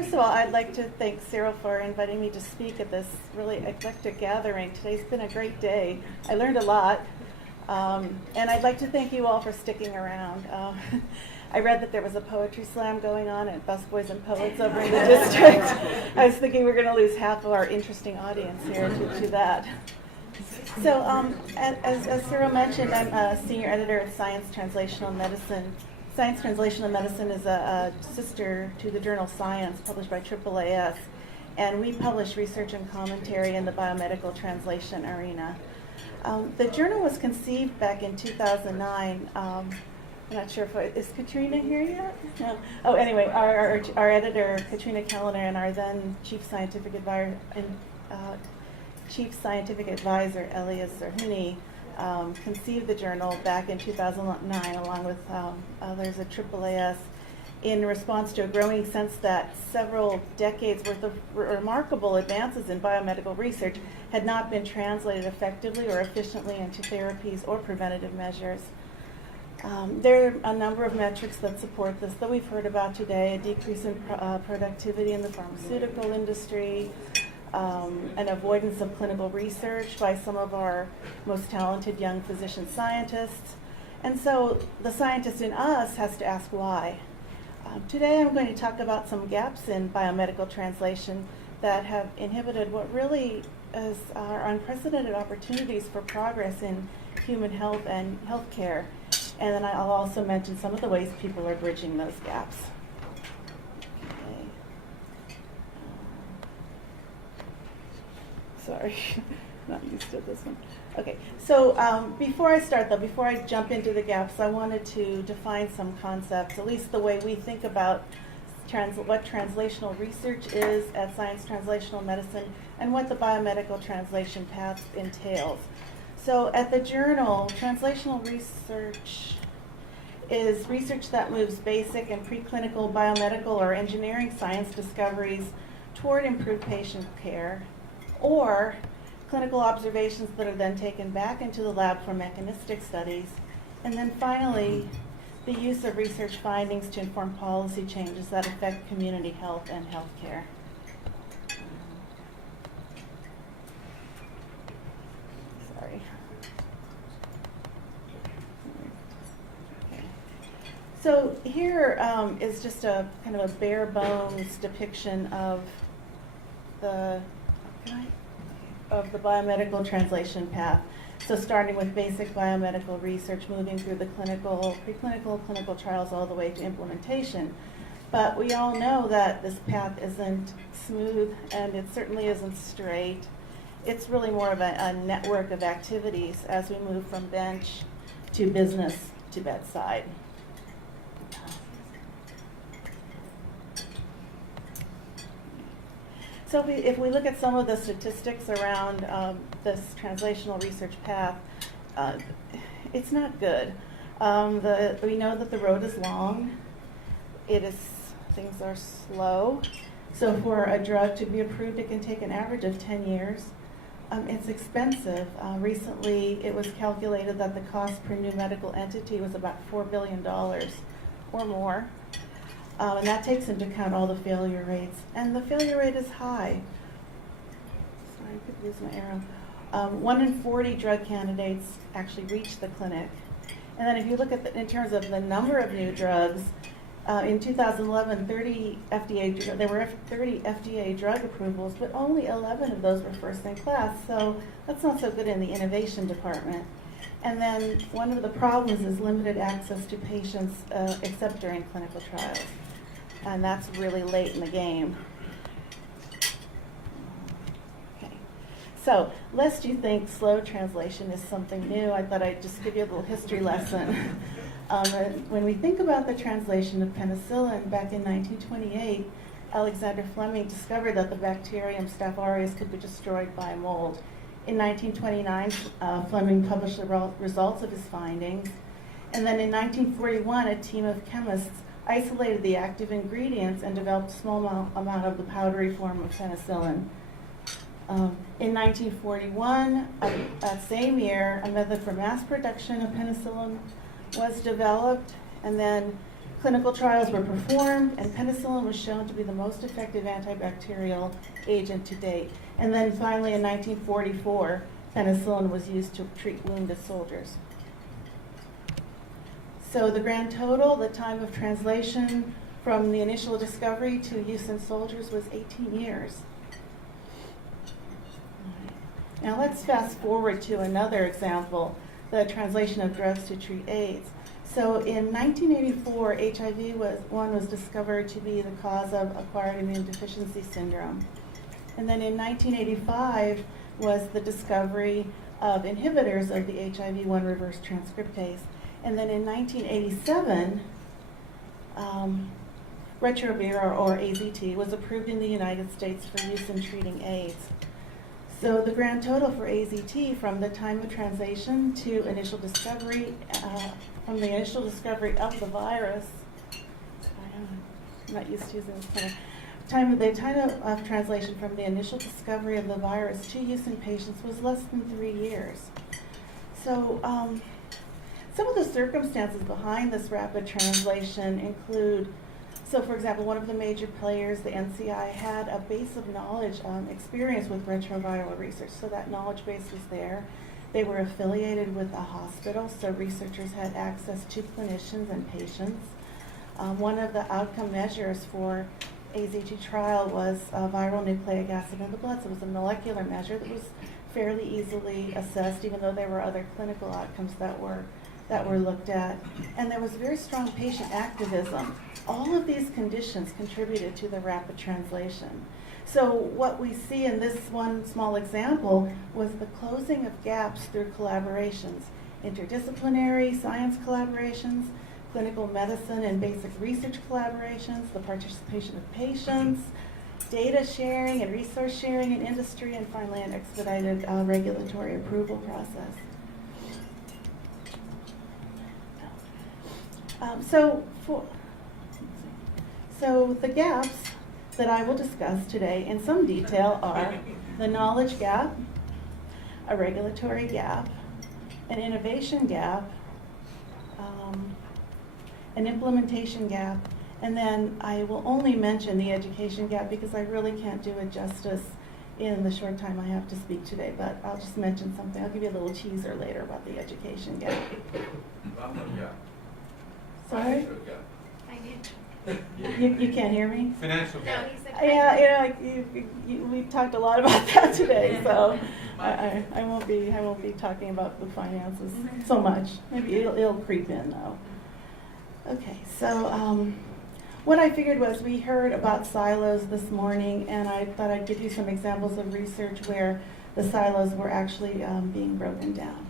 first of all, I'd like to thank Cyril for inviting me to speak at this really eclectic gathering. Today's been a great day. I learned a lot. And I'd like to thank you all for sticking around. I read that there was a poetry slam going on at Busboys and Poets over in the district. I was thinking we're going to lose half of our interesting audience here to that. So as Cyril mentioned, I'm a senior editor of Science Translational Medicine. Science Translational Medicine is a sister to the journal Science, published by AAAS, and we publish research and commentary in the biomedical translation arena. The journal was conceived back in 2009. I'm not sure if is Katrina here yet? No. Oh, anyway, our editor Katrina Kellner and our then chief scientific advisor Elias Zerhouni conceived the journal back in 2009 along with others at AAAS in response to a growing sense that several decades worth of remarkable advances in biomedical research had not been translated effectively or efficiently into therapies or preventative measures. There are a number of metrics that support this that we've heard about today: a decrease in productivity in the pharmaceutical industry, an avoidance of clinical research by some of our most talented young physician scientists. And so the scientist in us has to ask why. Today I'm going to talk about some gaps in biomedical translation that have inhibited what really is our unprecedented opportunities for progress in human health and healthcare. And then I'll also mention some of the ways people are bridging those gaps. Sorry, not used to this one. Okay, so before I jump into the gaps, I wanted to define some concepts, at least the way we think about what translational research is at Science Translational Medicine and what the biomedical translation path entails. So at the journal, translational research is research that moves basic and preclinical biomedical or engineering science discoveries toward improved patient care, or clinical observations that are then taken back into the lab for mechanistic studies. And then finally, the use of research findings to inform policy changes that affect community health and healthcare. Sorry. Okay. So here is just a kind of a bare bones depiction of the biomedical translation path. So starting with basic biomedical research, moving through the preclinical, clinical trials, all the way to implementation. But we all know that this path isn't smooth, and it certainly isn't straight. It's really more of a network of activities as we move from bench to business to bedside. So if we look at some of the statistics around this translational research path, it's not good. We know that the road is long. Things are slow. So for a drug to be approved, it can take an average of 10 years. It's expensive. Recently, it was calculated that the cost per new medical entity was about $4 billion or more. And that takes into account all the failure rates. And the failure rate is high. Sorry, I could lose my arrow. 1 in 40 drug candidates actually reach the clinic. And then if you look at in terms of the number of new drugs, in 2011, there were 30 FDA drug approvals, but only 11 of those were first in class. So that's not so good in the innovation department. And then one of the problems is limited access to patients except during clinical trials. And that's really late in the game. Okay. So, lest you think slow translation is something new, I thought I'd just give you a little history lesson. When we think about the translation of penicillin back in 1928, Alexander Fleming discovered that the bacterium Staph aureus could be destroyed by mold. In 1929, Fleming published the results of his findings. And then in 1941, a team of chemists isolated the active ingredients and developed a small amount of the powdery form of penicillin. In 1941, that same year, a method for mass production of penicillin was developed, and then Clinical trials were performed, and penicillin was shown to be the most effective antibacterial agent to date. And then finally, in 1944, penicillin was used to treat wounded soldiers. So the grand total, the time of translation from the initial discovery to use in soldiers was 18 years. Now let's fast forward to another example, the translation of drugs to treat AIDS. So in 1984, HIV was discovered to be the cause of acquired immune deficiency syndrome. And then in 1985 was the discovery of inhibitors of the HIV-1 reverse transcriptase. And then in 1987, retroviral, or AZT, was approved in the United States for use in treating AIDS. So the grand total for AZT from the time of translation to initial discovery, from the initial discovery of the virus, I'm not used to using this kind of, the time of translation from the initial discovery of the virus to use in patients was less than 3 years. So some of the circumstances behind this rapid translation include, so for example, one of the major players, the NCI, had a base of knowledge, experience with retroviral research, so that knowledge base was there. They were affiliated with a hospital, so researchers had access to clinicians and patients. One of the outcome measures for AZT trial was viral nucleic acid in the blood, so it was a molecular measure that was fairly easily assessed, even though there were other clinical outcomes that were looked at. And there was very strong patient activism. All of these conditions contributed to the rapid translation. So what we see in this one small example was the closing of gaps through collaborations, interdisciplinary science collaborations, clinical medicine and basic research collaborations, the participation of patients, data sharing and resource sharing in industry, and finally an expedited regulatory approval process. So the gaps that I will discuss today in some detail are the knowledge gap, a regulatory gap, an innovation gap, an implementation gap, and then I will only mention the education gap because I really can't do it justice in the short time I have to speak today, but I'll just mention something. I'll give you a little teaser later about the education gap. Sorry? You can't hear me? Financial gap. No, he said Yeah, we talked a lot about that today, so I won't be talking about the finances so much. Maybe it'll creep in though. Okay, so what I figured was we heard about silos this morning, and I thought I'd give you some examples of research where the silos were actually being broken down.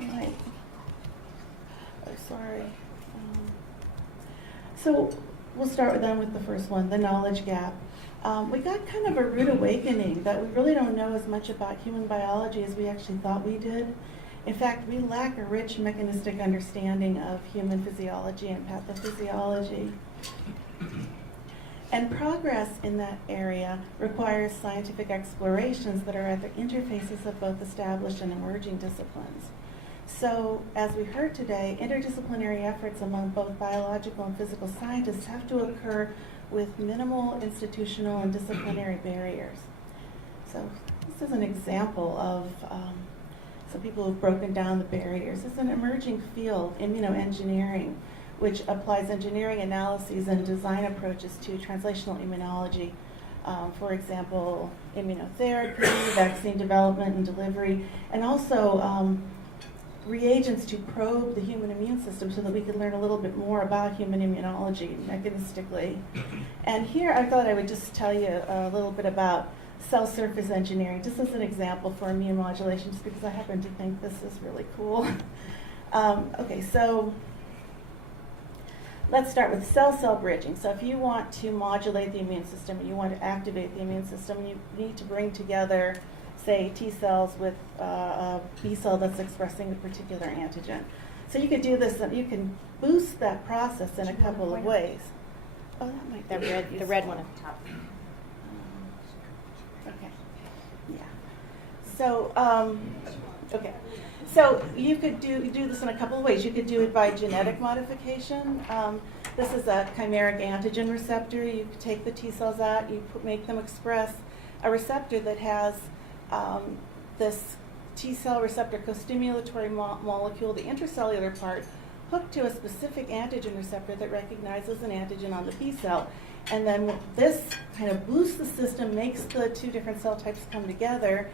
Okay. All right. Oh, sorry. So we'll start then with the first one, the knowledge gap. We got kind of a rude awakening that we really don't know as much about human biology as we actually thought we did. In fact, we lack a rich mechanistic understanding of human physiology and pathophysiology. And progress in that area requires scientific explorations that are at the interfaces of both established and emerging disciplines. So, as we heard today, interdisciplinary efforts among both biological and physical scientists have to occur with minimal institutional and disciplinary barriers. So, this is an example of some people who've broken down the barriers. It's an emerging field, immunoengineering, which applies engineering analyses and design approaches to translational immunology. For example, immunotherapy, vaccine development and delivery, and also reagents to probe the human immune system so that we could learn a little bit more about human immunology mechanistically. And here I thought I would just tell you a little bit about cell surface engineering, just as an example for immune modulation, just because I happen to think this is really cool. Okay, so let's start with cell-cell bridging. So if you want to modulate the immune system, you want to activate the immune system, you need to bring together, say, T cells with a B cell that's expressing a particular antigen. So you could do this, and you can boost that process in a couple of ways. Oh, that might be the red one at the top. Okay. Yeah. So, okay. So you could do this in a couple of ways. You could do it by genetic modification. This is a chimeric antigen receptor. You could take the T cells out, you make them express a receptor that has this T cell receptor co-stimulatory molecule, the intracellular part, hooked to a specific antigen receptor that recognizes an antigen on the B cell. And then this kind of boosts the system, makes the two different cell types come together,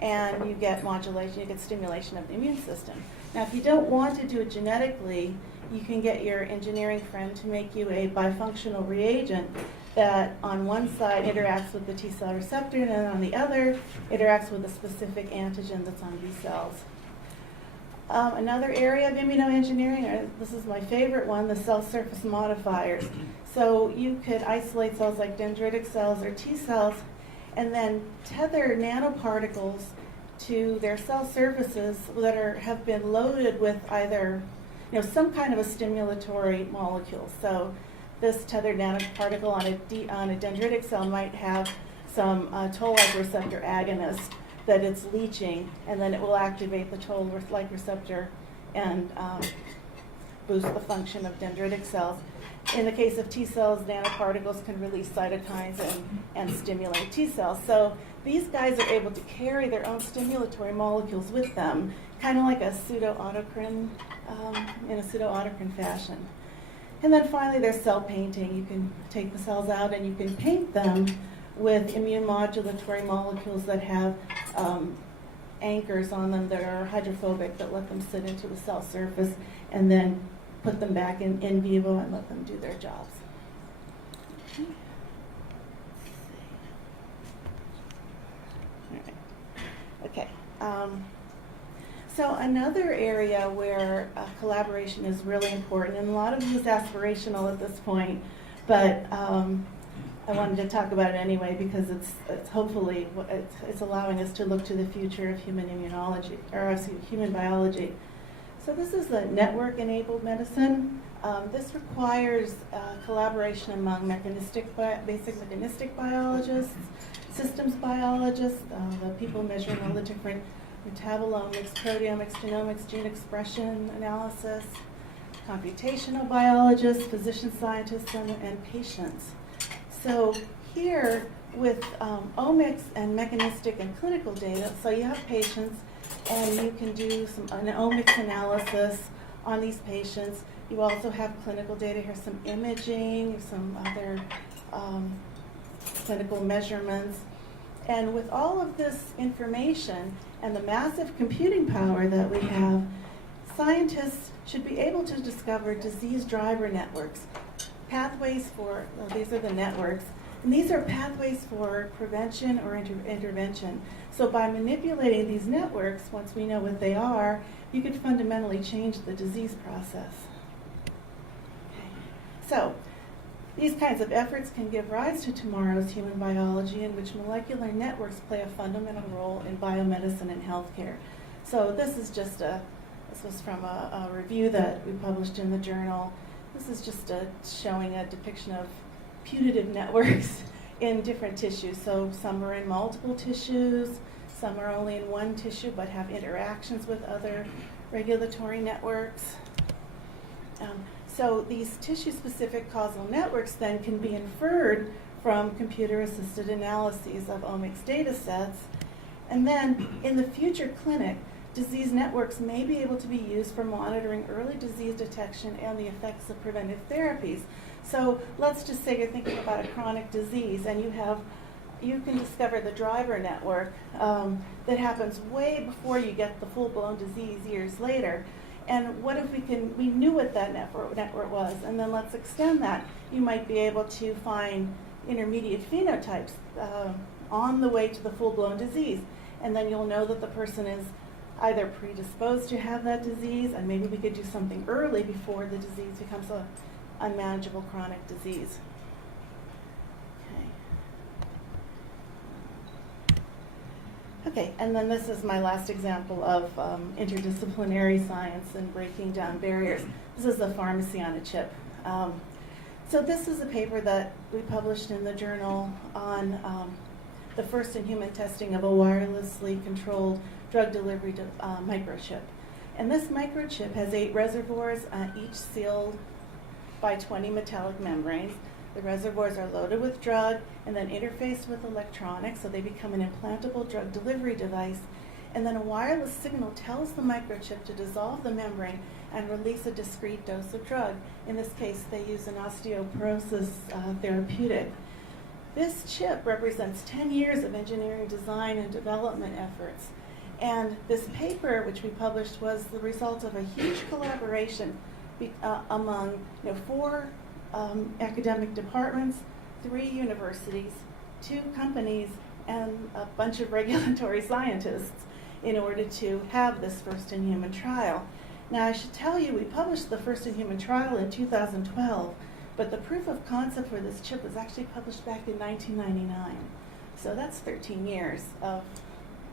and you get modulation, you get stimulation of the immune system. Now, if you don't want to do it genetically, you can get your engineering friend to make you a bifunctional reagent that on one side interacts with the T cell receptor, and then on the other interacts with a specific antigen that's on B cells. Another area of immunoengineering, this is my favorite one, the cell surface modifiers. So you could isolate cells like dendritic cells or T cells and then tether nanoparticles to their cell surfaces that have been loaded with either some kind of a stimulatory molecule. So this tethered nanoparticle on a dendritic cell might have some toll-like receptor agonist that it's leaching, and then it will activate the toll-like receptor and boost the function of dendritic cells. In the case of T cells, nanoparticles can release cytokines and stimulate T cells. So these guys are able to carry their own stimulatory molecules with them, kind of like a pseudo-autocrine, in a pseudo-autocrine fashion. And then finally, there's cell painting. You can take the cells out and you can paint them with immune modulatory molecules that have anchors on them that are hydrophobic, that let them sit into the cell surface, and then put them back in vivo and let them do their jobs. Okay. So another area where collaboration is really important, and a lot of this is aspirational at this point, but I wanted to talk about it anyway because it's hopefully it's allowing us to look to the future of human immunology, or human biology. So this is the network-enabled medicine. This requires collaboration among basic mechanistic biologists, systems biologists, the people measuring all the different metabolomics, proteomics, genomics, gene expression analysis, computational biologists, physician scientists, and patients. So here with omics and mechanistic and clinical data, so you have patients and you can do an omics analysis on these patients. You also have clinical data. Here's some imaging, some other clinical measurements. And with all of this information and the massive computing power that we have, scientists should be able to discover disease driver networks, pathways for, these are the networks, and these are pathways for prevention or intervention. So by manipulating these networks, once we know what they are, you could fundamentally change the disease process. Okay. So these kinds of efforts can give rise to tomorrow's human biology, in which molecular networks play a fundamental role in biomedicine and healthcare. So this is just this was from a review that we published in the journal. This is just showing a depiction of putative networks in different tissues. So some are in multiple tissues, some are only in one tissue but have interactions with other regulatory networks. So these tissue-specific causal networks then can be inferred from computer-assisted analyses of omics data sets. And then in the future clinic, disease networks may be able to be used for monitoring early disease detection and the effects of preventive therapies. So let's just say you're thinking about a chronic disease and you can discover the driver network that happens way before you get the full-blown disease years later. And what if we knew what that network was, and then let's extend that. You might be able to find intermediate phenotypes on the way to the full-blown disease. And then you'll know that the person is either predisposed to have that disease, and maybe we could do something early before the disease becomes an unmanageable chronic disease. Okay, and then this is my last example of interdisciplinary science and breaking down barriers. This is the pharmacy on a chip. So this is a paper that we published in the journal on the first in human testing of a wirelessly controlled drug delivery microchip. And this microchip has 8 reservoirs, each sealed by 20 metallic membranes. The reservoirs are loaded with drug and then interfaced with electronics, so they become an implantable drug delivery device. And then a wireless signal tells the microchip to dissolve the membrane and release a discrete dose of drug. In this case, they use an osteoporosis therapeutic. This chip represents 10 years of engineering design and development efforts. And this paper, which we published, was the result of a huge collaboration among 4 academic departments, 3 universities, 2 companies, and a bunch of regulatory scientists in order to have this first-in-human trial. Now, I should tell you, we published the first-in-human trial in 2012, but the proof of concept for this chip was actually published back in 1999. So that's 13 years of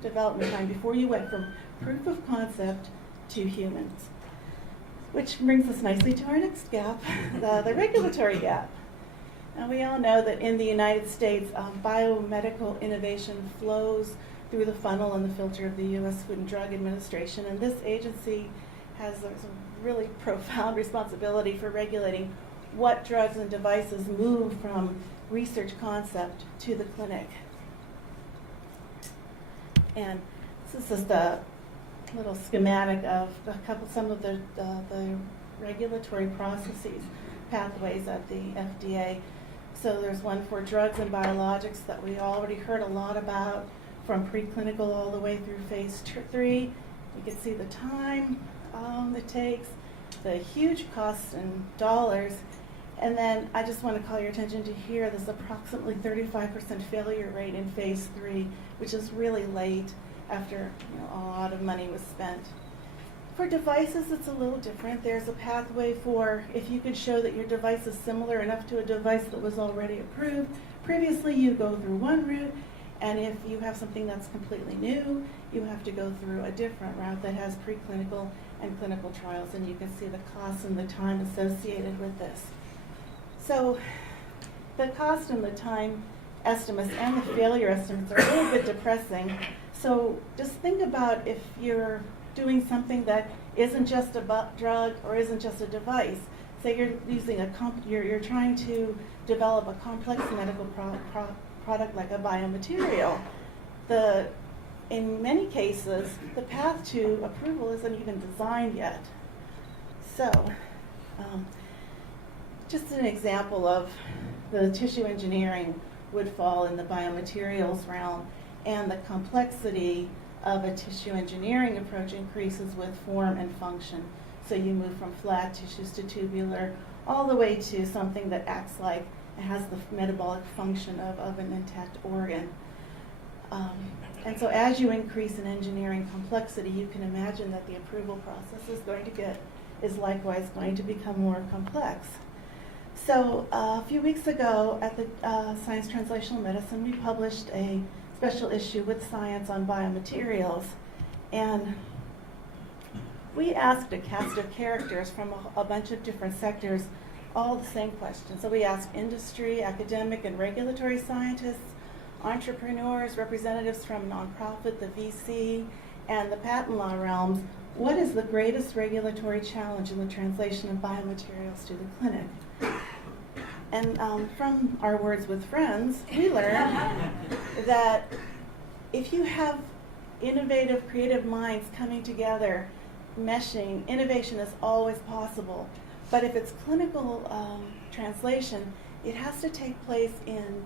development time before you went from proof of concept to humans. Which brings us nicely to our next gap, the regulatory gap. Now, we all know that in the United States, biomedical innovation flows through the funnel and the filter of the U.S. Food and Drug Administration, and this agency has a really profound responsibility for regulating what drugs and devices move from research concept to the clinic. And this is just a little schematic of some of the regulatory processes, pathways at the FDA. So there's one for drugs and biologics that we already heard a lot about, from preclinical all the way through phase 3. You can see the time it takes, the huge costs in dollars, and then I just want to call your attention to here, there's approximately 35% failure rate in phase 3, which is really late after a lot of money was spent. For devices, it's a little different. There's a pathway for if you could show that your device is similar enough to a device that was already approved. Previously, you go through one route, and if you have something that's completely new, you have to go through a different route that has preclinical and clinical trials, and you can see the costs and the time associated with this. So the cost and the time estimates and the failure estimates are a little bit depressing. So just think about if you're doing something that isn't just a drug or isn't just a device. Say you're using you're trying to develop a complex medical product like a biomaterial. In many cases, the path to approval isn't even designed yet. So, just an example of the tissue engineering would fall in the biomaterials realm, and the complexity of a tissue engineering approach increases with form and function. So you move from flat tissues to tubular, all the way to something that acts like it has the metabolic function of an intact organ. And so as you increase in engineering complexity, you can imagine that the approval process is likewise going to become more complex. So a few weeks ago at the Science Translational Medicine, we published a special issue with Science on biomaterials. And we asked a cast of characters from a bunch of different sectors all the same questions. So we asked industry, academic, and regulatory scientists, entrepreneurs, representatives from nonprofit, the VC, and the patent law realms, what is the greatest regulatory challenge in the translation of biomaterials to the clinic? And from our words with friends, we learned that if you have innovative, creative minds coming together, meshing, innovation is always possible. But if it's clinical translation, it has to take place in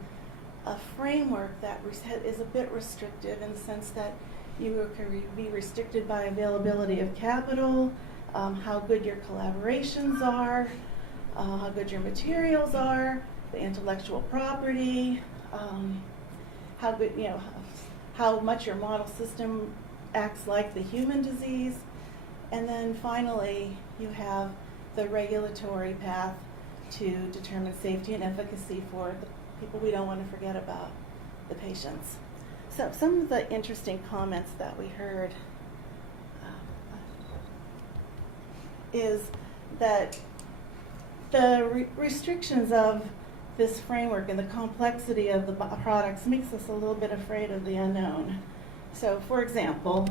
a framework that is a bit restrictive in the sense that you can be restricted by availability of capital, how good your collaborations are, how good your materials are, the intellectual property, how good, how much your model system acts like the human disease, and then finally you have the regulatory path to determine safety and efficacy for the people we don't want to forget about, the patients. So some of the interesting comments that we heard is that the restrictions of this framework and the complexity of the products makes us a little bit afraid of the unknown. So for example,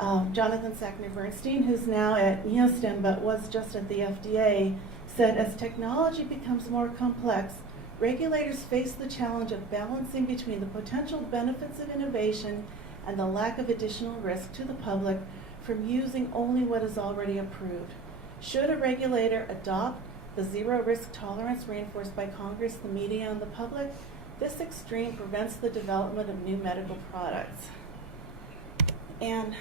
Jonathan Sackner-Bernstein, who's now at Neostem but was just at the FDA, said, as technology becomes more complex, regulators face the challenge of balancing between the potential benefits of innovation and the lack of additional risk to the public from using only what is already approved. Should a regulator adopt the zero risk tolerance reinforced by Congress, the media, and the public, this extreme prevents the development of new medical products. And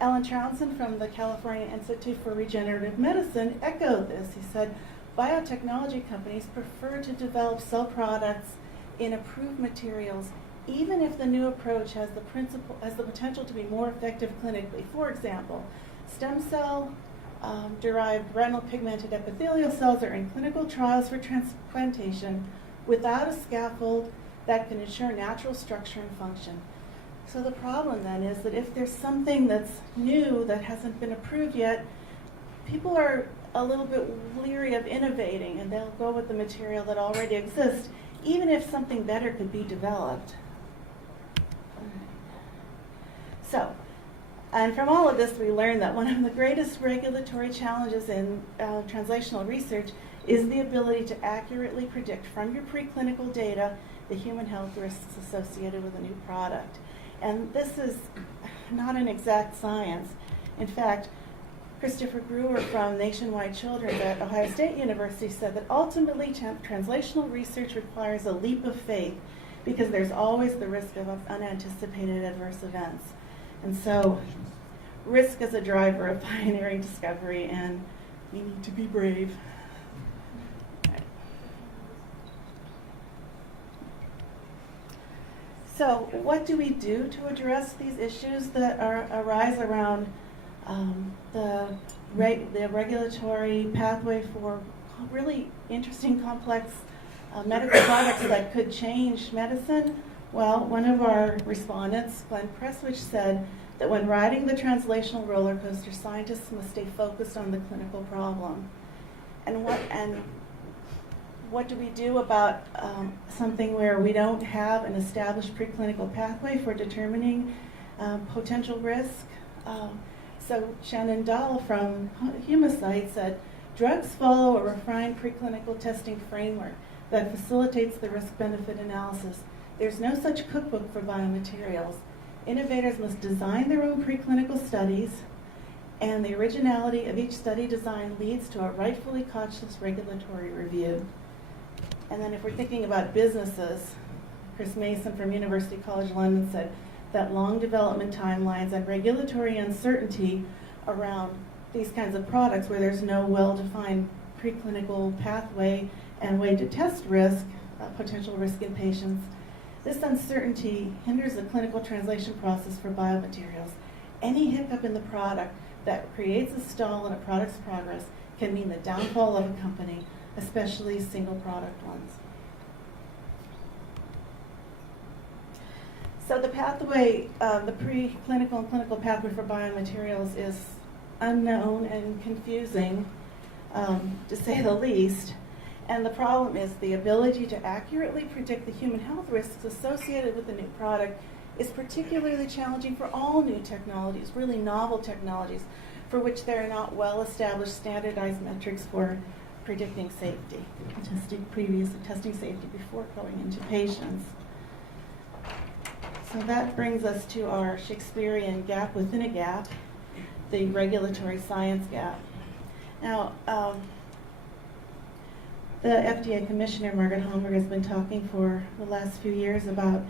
Alan Trounston from the California Institute for Regenerative Medicine echoed this. He said, biotechnology companies prefer to develop cell products in approved materials, even if the new approach has the potential to be more effective clinically. For example, stem cell derived retinal pigmented epithelial cells are in clinical trials for transplantation without a scaffold that can ensure natural structure and function. So the problem then is that if there's something that's new that hasn't been approved yet, people are a little bit leery of innovating, and they'll go with the material that already exists, even if something better could be developed. So, and from all of this, we learned that one of the greatest regulatory challenges in translational research is the ability to accurately predict from your preclinical data the human health risks associated with a new product. And this is not an exact science. In fact, Christopher Brewer from Nationwide Children's at Ohio State University said that ultimately translational research requires a leap of faith because there's always the risk of unanticipated adverse events. And so risk is a driver of pioneering discovery, and we need to be brave. So what do we do to address these issues that arise around the regulatory pathway for really interesting, complex medical products that could change medicine? Well, one of our respondents, Glenn Presswich, said that when riding the translational roller coaster, scientists must stay focused on the clinical problem. And what do we do about something where we don't have an established preclinical pathway for determining potential risk? So Shannon Dahl from Humacyte said, drugs follow a refined preclinical testing framework that facilitates the risk-benefit analysis. There's no such cookbook for biomaterials. Innovators must design their own preclinical studies, and the originality of each study design leads to a rightfully cautious regulatory review. And then if we're thinking about businesses, Chris Mason from University College London said that long development timelines and regulatory uncertainty around these kinds of products where there's no well-defined preclinical pathway and way to test risk, potential risk in patients, this uncertainty hinders the clinical translation process for biomaterials. Any hiccup in the product that creates a stall in a product's progress can mean the downfall of a company, especially single product ones. So the pathway, the preclinical and clinical pathway for biomaterials is unknown and confusing, to say the least. And the problem is the ability to accurately predict the human health risks associated with a new product is particularly challenging for all new technologies, really novel technologies, for which there are not well-established standardized metrics for predicting safety, testing safety before going into patients. So that brings us to our Shakespearean gap within a gap, the regulatory science gap. Now, the FDA Commissioner, Margaret Holmberg, has been talking for the last few years about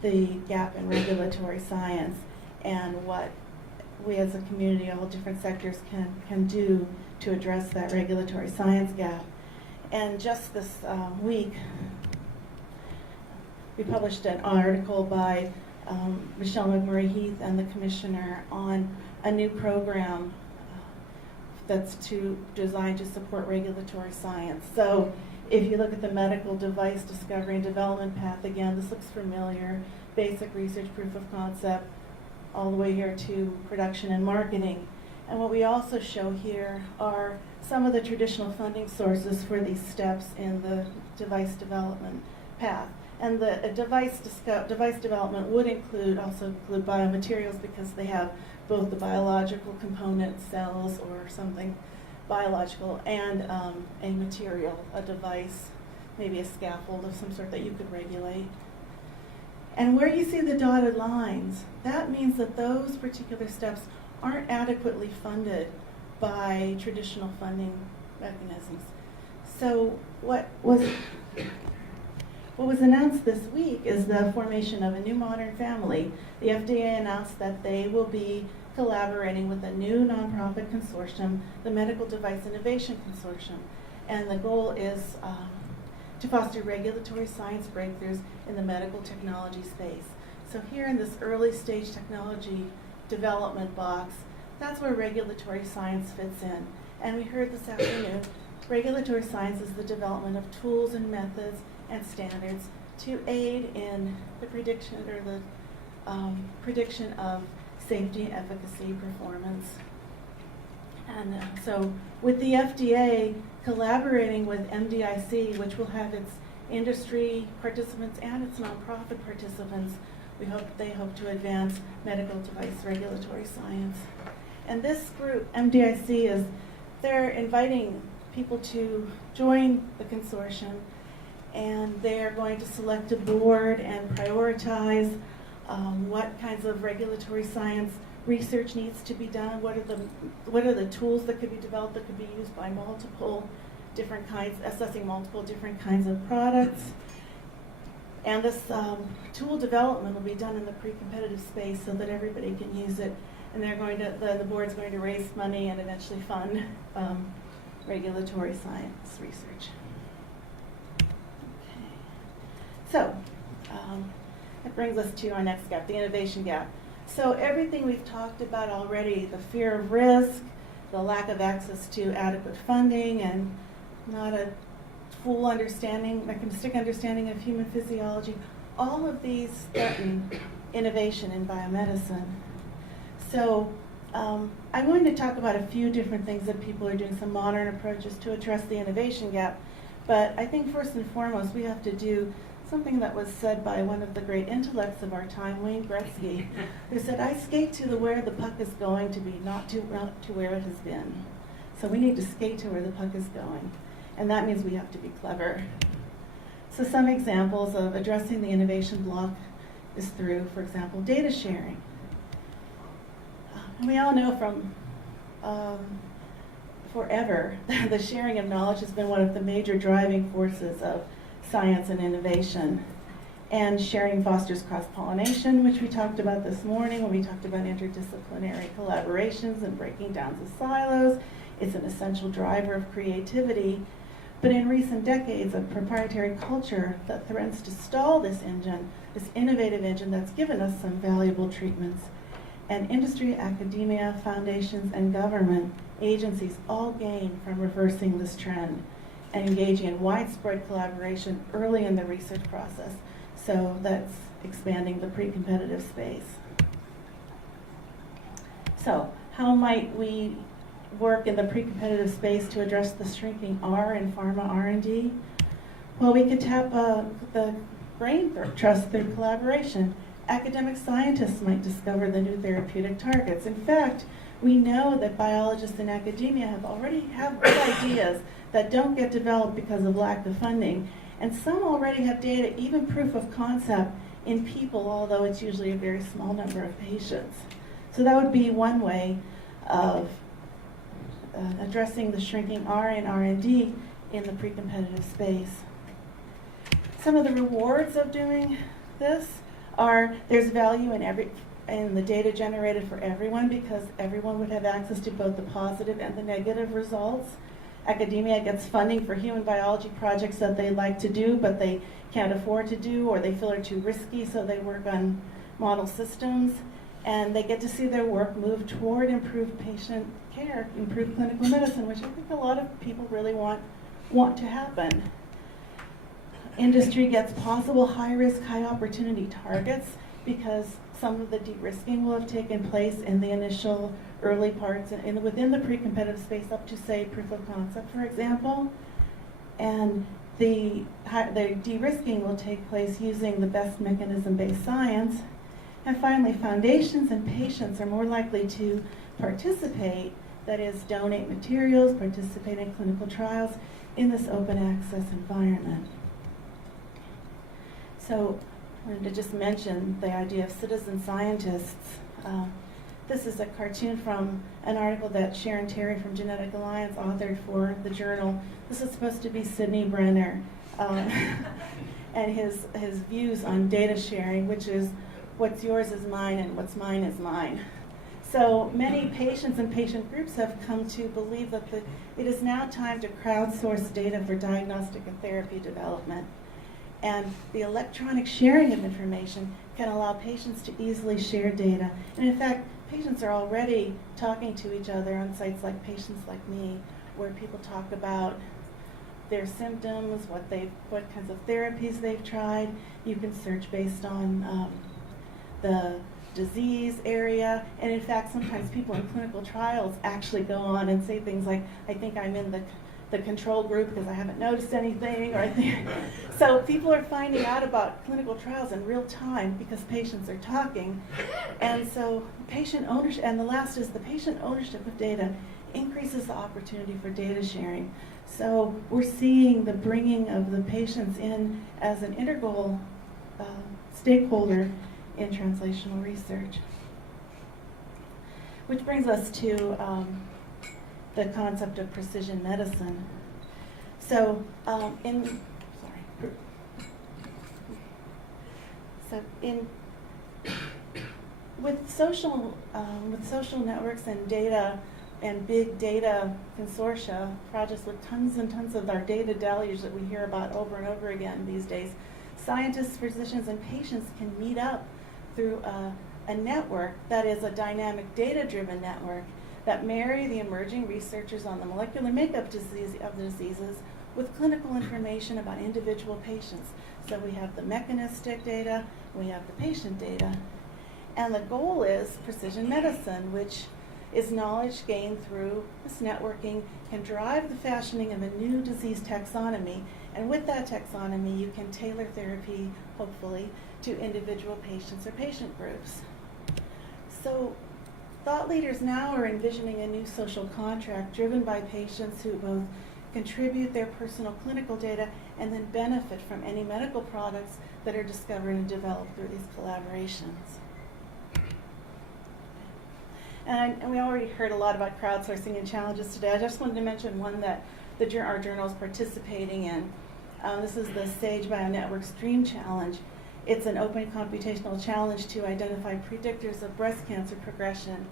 the gap in regulatory science and what we as a community, all different sectors, can do to address that regulatory science gap. And just this week, we published an article by Michelle McMurray-Heath and the Commissioner on a new program that's designed to support regulatory science. So if you look at the medical device discovery and development path, again, this looks familiar. Basic research, proof of concept, all the way here to production and marketing. And what we also show here are some of the traditional funding sources for these steps in the device development path. And the device development would also include biomaterials because they have both the biological component, cells or something biological, and a material, a device, maybe a scaffold of some sort that you could regulate. And where you see the dotted lines, that means that those particular steps aren't adequately funded by traditional funding mechanisms. So what was announced this week is the formation of a new modern family. The FDA announced that they will be collaborating with a new nonprofit consortium, the Medical Device Innovation Consortium. And the goal is to foster regulatory science breakthroughs in the medical technology space. So here in this early stage technology development box, that's where regulatory science fits in. And we heard this afternoon, regulatory science is the development of tools and methods and standards to aid in the prediction or the prediction of safety, efficacy, performance. And so with the FDA collaborating with MDIC, which will have its industry participants and its nonprofit participants, they hope to advance medical device regulatory science. And this group, MDIC, they're inviting people to join the consortium, and they're going to select a board and prioritize what kinds of regulatory science research needs to be done, what are the tools that could be developed that could be used by multiple different kinds, assessing multiple different kinds of products. And this tool development will be done in the pre-competitive space so that everybody can use it. And they're going to, the board's going to raise money and eventually fund regulatory science research. Okay. So, that brings us to our next gap, the innovation gap. So everything we've talked about already, the fear of risk, the lack of access to adequate funding, and not a full understanding, mechanistic understanding of human physiology, all of these threaten innovation in biomedicine. So I'm going to talk about a few different things that people are doing, some modern approaches to address the innovation gap. But I think first and foremost, we have to do something that was said by one of the great intellects of our time, Wayne Gretzky, who said, "I skate to where the puck is going to be, not to where it has been." So we need to skate to where the puck is going. And that means we have to be clever. So some examples of addressing the innovation block is through, for example, data sharing. And we all know from forever the sharing of knowledge has been one of the major driving forces of science and innovation. And sharing fosters cross-pollination, which we talked about this morning when we talked about interdisciplinary collaborations and breaking down the silos. It's an essential driver of creativity. But in recent decades of proprietary culture that threatens to stall this engine, this innovative engine that's given us some valuable treatments, and industry, academia, foundations, and government agencies all gain from reversing this trend and engaging in widespread collaboration early in the research process. So that's expanding the pre-competitive space. So how might we work in the pre-competitive space to address the shrinking R in pharma R&D? Well, we could tap the brain trust through collaboration. Academic scientists might discover the new therapeutic targets. In fact, we know that biologists in academia already have good ideas that don't get developed because of lack of funding. And some already have data, even proof of concept in people, although it's usually a very small number of patients. So that would be one way of addressing the shrinking R in R&D in the pre-competitive space. Some of the rewards of doing this are there's value in the data generated for everyone because everyone would have access to both the positive and the negative results. Academia gets funding for human biology projects that they like to do, but they can't afford to do, or they feel are too risky, so they work on model systems. And they get to see their work move toward improved patient care, improved clinical medicine, which I think a lot of people really want to happen. Industry gets possible high-risk, high-opportunity targets because some of the de-risking will have taken place in the initial early parts and within the pre-competitive space up to, say, proof of concept, for example. And the de-risking will take place using the best mechanism-based science. And finally, foundations and patients are more likely to participate, that is, donate materials, participate in clinical trials in this open access environment. So I wanted to just mention the idea of citizen scientists. This is a cartoon from an article that Sharon Terry from Genetic Alliance authored for the journal. This is supposed to be Sidney Brenner and his views on data sharing, which is what's yours is mine and what's mine is mine. So many patients and patient groups have come to believe that it is now time to crowdsource data for diagnostic and therapy development. And the electronic sharing of information can allow patients to easily share data. And in fact, patients are already talking to each other on sites like Patients Like Me, where people talk about their symptoms, what kinds of therapies they've tried. You can search based on the disease area. And in fact, sometimes people in clinical trials actually go on and say things like, I think I'm in the control group because I haven't noticed anything, or I think. So people are finding out about clinical trials in real time because patients are talking. And so patient ownership, and the last is the patient ownership of data increases the opportunity for data sharing. So we're seeing the bringing of the patients in as an integral stakeholder in translational research. Which brings us to the concept of precision medicine. So with social networks and data and big data consortia projects with tons and tons of our data deluge that we hear about over and over again these days, scientists, physicians, and patients can meet up through a network that is a dynamic data-driven network that marry the emerging researchers on the molecular makeup of the diseases with clinical information about individual patients. So we have the mechanistic data, we have the patient data, and the goal is precision medicine, which is knowledge gained through this networking, can drive the fashioning of a new disease taxonomy, and with that taxonomy you can tailor therapy, hopefully, to individual patients or patient groups. So thought leaders now are envisioning a new social contract driven by patients who both contribute their personal clinical data and then benefit from any medical products that are discovered and developed through these collaborations. And we already heard a lot about crowdsourcing and challenges today. I just wanted to mention one that our journal is participating in. This is the Sage BioNetworks Dream Challenge. It's an open computational challenge to identify predictors of breast cancer progression.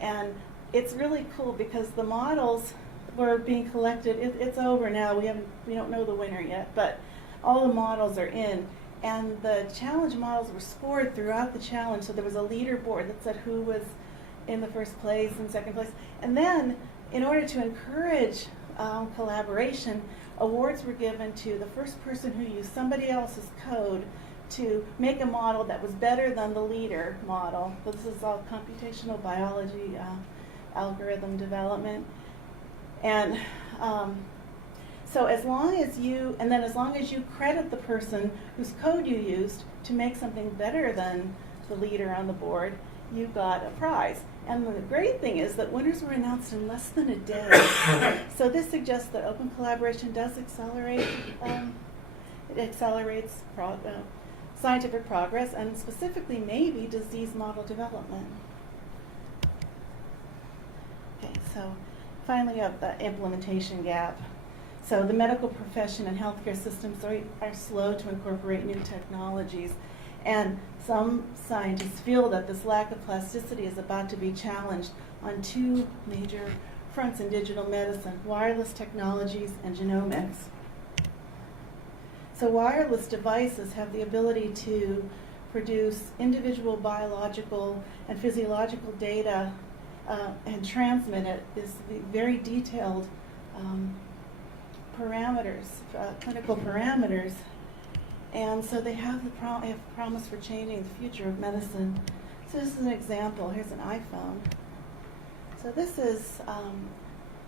And it's really cool because the models were being collected. It's over now. We don't know the winner yet, but all the models are in. And the challenge models were scored throughout the challenge. So there was a leaderboard that said who was in the first place and second place. And then, in order to encourage collaboration, awards were given to the first person who used somebody else's code to make a model that was better than the leader model. So this is all computational biology algorithm development. And so as long as you credit the person whose code you used to make something better than the leader on the board, you got a prize. And the great thing is that winners were announced in less than a day. So this suggests that open collaboration does accelerate, it accelerates scientific progress, and specifically maybe disease model development. Okay, so finally we have the implementation gap. So the medical profession and healthcare systems are slow to incorporate new technologies. And some scientists feel that this lack of plasticity is about to be challenged on two major fronts in digital medicine: wireless technologies and genomics. So wireless devices have the ability to produce individual biological and physiological data and transmit it is very detailed parameters, clinical parameters. And so they have promise for changing the future of medicine. So this is an example. Here's an iPhone. So this is,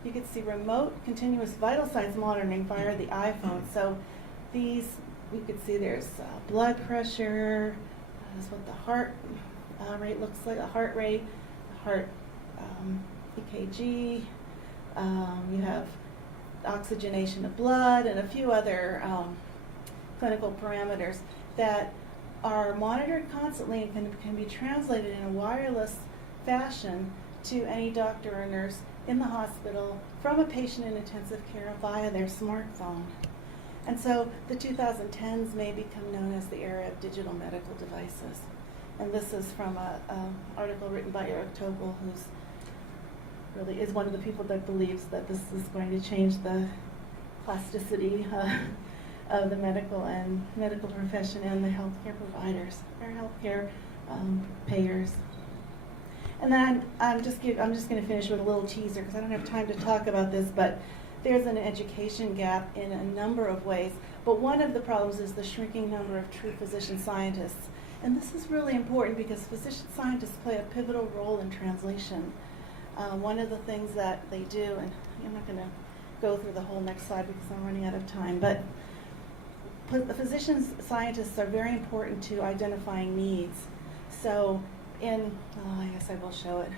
you can see remote continuous vital signs monitoring via the iPhone. So these, you can see there's blood pressure, that's what the heart rate looks like, a heart rate, heart EKG. You have oxygenation of blood and a few other clinical parameters that are monitored constantly and can be translated in a wireless fashion to any doctor or nurse in the hospital from a patient in intensive care via their smartphone. And so the 2010s may become known as the era of digital medical devices. And this is from an article written by Eric Tobel, who's really is one of the people that believes that this is going to change the plasticity of the medical profession and the healthcare providers, or healthcare payers. And then I'm just going to finish with a little teaser because I don't have time to talk about this, but there's an education gap in a number of ways. But one of the problems is the shrinking number of true physician scientists. And this is really important because physician scientists play a pivotal role in translation. One of the things that they do, and I'm not going to go through the whole next slide because I'm running out of time, but the physician scientists are very important to identifying needs. So I guess I will show it.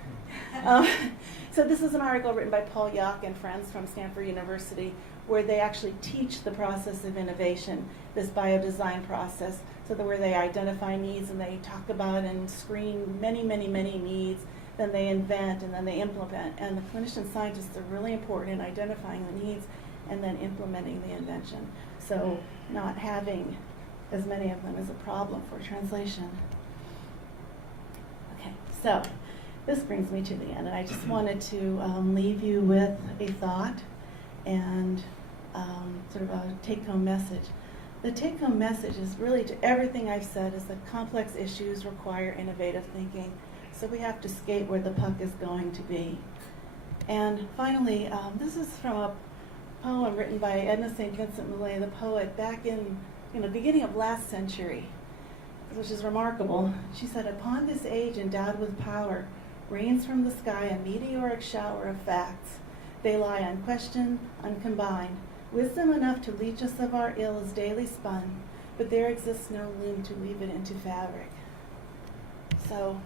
So this is an article written by Paul Yock and friends from Stanford University where they actually teach the process of innovation, this biodesign process, so that where they identify needs and they talk about and screen many, many, many needs, then they invent and then they implement. And the clinician scientists are really important in identifying the needs and then implementing the invention. So not having as many of them is a problem for translation. Okay, so this brings me to the end, and I just wanted to leave you with a thought and sort of a take-home message. The take-home message is really to everything I've said is that complex issues require innovative thinking, so we have to skate where the puck is going to be. And finally, this is from a poem written by Edna St. Vincent Millay, the poet, back in the beginning of last century, which is remarkable. She said, "Upon this age endowed with power, rains from the sky a meteoric shower of facts. They lie unquestioned, uncombined. Wisdom enough to leach us of our ill is daily spun, but there exists no loom to weave it into fabric." So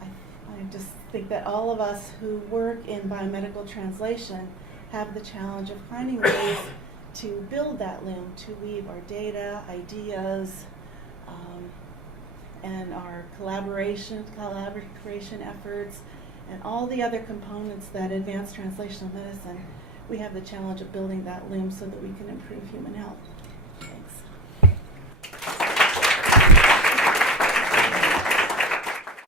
I just think that all of us who work in biomedical translation have the challenge of finding ways to build that loom, to weave our data, ideas, and our collaboration efforts, and all the other components that advance translational medicine. We have the challenge of building that loom so that we can improve human health.